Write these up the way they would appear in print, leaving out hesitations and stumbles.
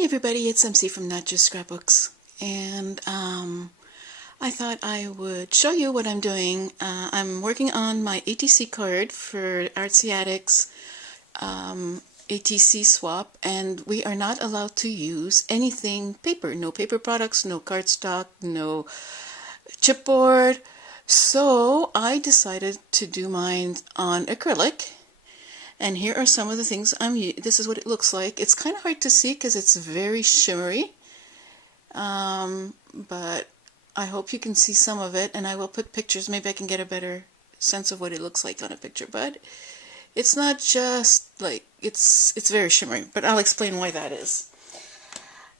Hey everybody, it's MC from Not Just Scrapbooks, and I thought I would show you what I'm doing. I'm working on my ATC card for Artsy Addicts ATC swap, and we are not allowed to use anything paper. No paper products, no cardstock, no chipboard. So I decided to do mine on acrylic. And here are some of the things this is what it looks like. It's kind of hard to see because it's very shimmery, but I hope you can see some of it, and I will put pictures. Maybe I can get a better sense of what it looks like on a picture, but it's not just like, it's very shimmery, but I'll explain why that is.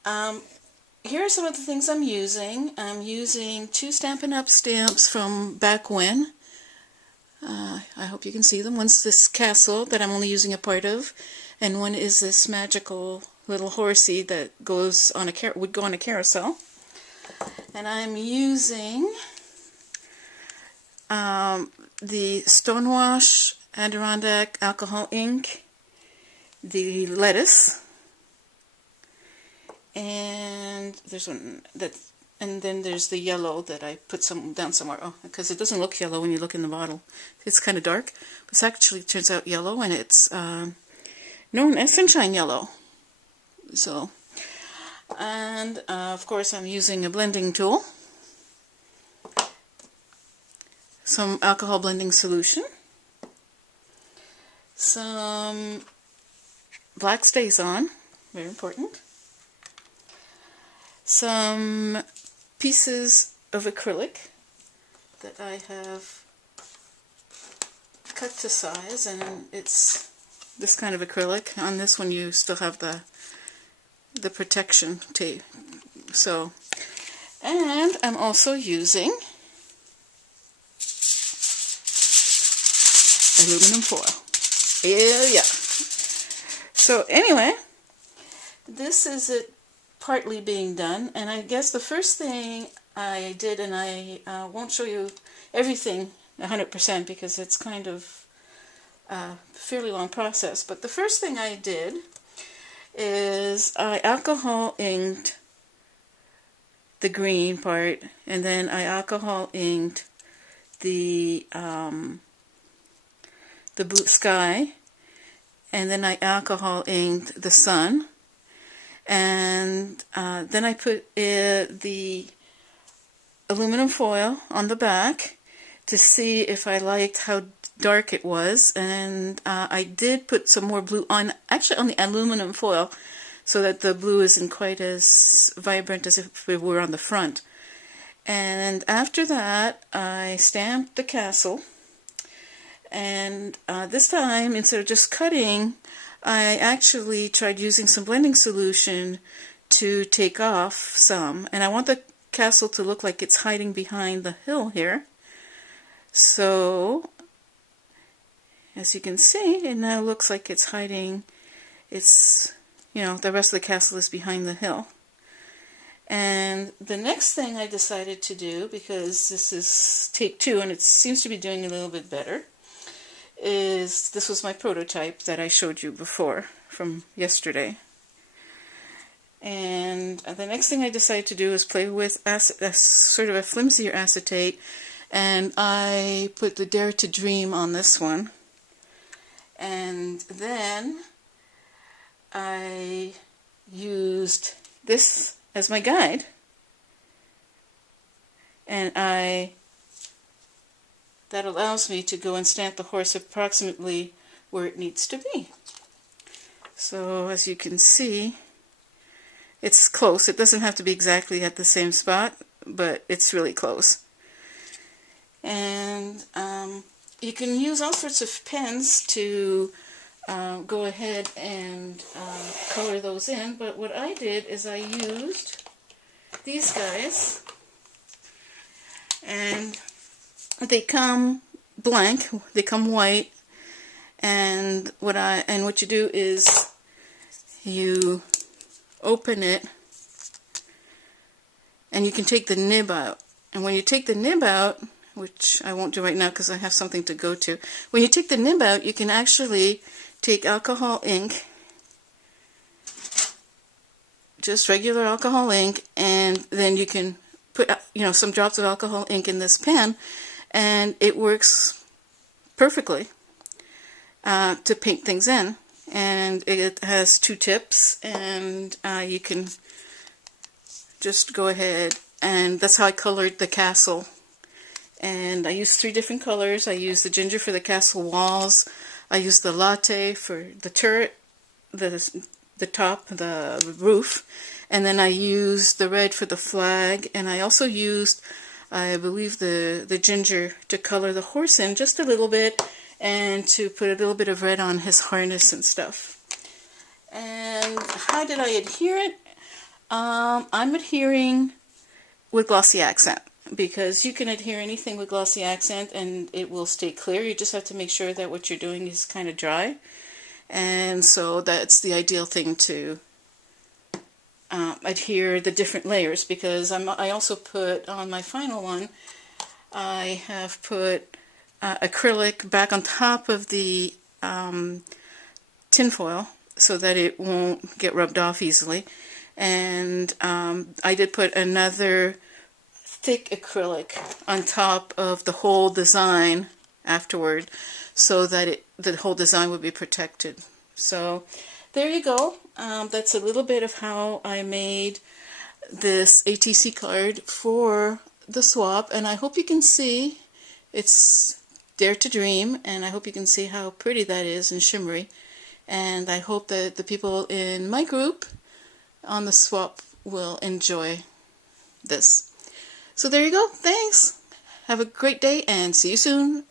Here are some of the things I'm using. I'm using 2 Stampin' Up! Stamps from back when. I hope you can see them. One's this castle that I'm only using a part of, and one is this magical little horsey that goes on would go on a carousel. And I'm using the Stonewash Adirondack alcohol ink, the lettuce, and there's one that. And then there's the yellow that I put down somewhere. Oh, because it doesn't look yellow when you look in the bottle. It's kind of dark. But it actually turns out yellow, and it's known as sunshine yellow. So, and of course I'm using a blending tool. Some alcohol blending solution. Some black Stazon, very important. Some pieces of acrylic that I have cut to size, and it's this kind of acrylic. On this one you still have the protection tape. So, and I'm also using aluminum foil. Yeah. So anyway, this is it partly being done, and I guess the first thing I did, and I won't show you everything 100% because it's kind of a fairly long process, but the first thing I did is I alcohol inked the green part, and then I alcohol inked the blue sky, and then I alcohol inked the sun. And then I put the aluminum foil on the back to see if I liked how dark it was, and I did put some more blue on, actually on the aluminum foil, so that the blue isn't quite as vibrant as if it were on the front. And after that I stamped the castle, and this time, instead of just cutting, I actually tried using some blending solution to take off some, and I want the castle to look like it's hiding behind the hill here. So, as you can see, it now looks like it's hiding, the rest of the castle is behind the hill. And the next thing I decided to do, because this is take 2 and it seems to be doing a little bit better, this was my prototype that I showed you before from yesterday. And the next thing I decided to do is play with sort of a flimsier acetate, and I put the Dare to Dream on this one. And then I used this as my guide, and that allows me to go and stamp the horse approximately where it needs to be. So as you can see, it's close. It doesn't have to be exactly at the same spot, but it's really close. And you can use all sorts of pens to go ahead and color those in, but what I did is I used these guys, and they come blank, they come white, and what you do is you open it, and you can take the nib out. And when you take the nib out, which I won't do right now because I have something to go to, when you take the nib out, you can actually take alcohol ink just regular alcohol ink, and then you can put some drops of alcohol ink in this pen, and it works perfectly to paint things in. And it has 2 tips, and you can just go ahead, and that's how I colored the castle. And I used 3 different colors. I used the ginger for the castle walls, I used the latte for the turret, the top, the roof, and then I used the red for the flag, and I also used, I believe, the ginger to color the horse in just a little bit, and to put a little bit of red on his harness and stuff. And how did I adhere it? I'm adhering with glossy accent, because you can adhere anything with glossy accent and it will stay clear. You just have to make sure that what you're doing is kind of dry. And so that's the ideal thing to adhere the different layers, because I also put on my final one, I have put acrylic back on top of the tin foil so that it won't get rubbed off easily. And I did put another thick acrylic on top of the whole design afterward, so that the whole design would be protected. So there you go. That's a little bit of how I made this ATC card for the swap, and I hope you can see it's Dare to Dream, and I hope you can see how pretty that is and shimmery. And I hope that the people in my group on the swap will enjoy this. So there you go. Thanks. Have a great day and see you soon.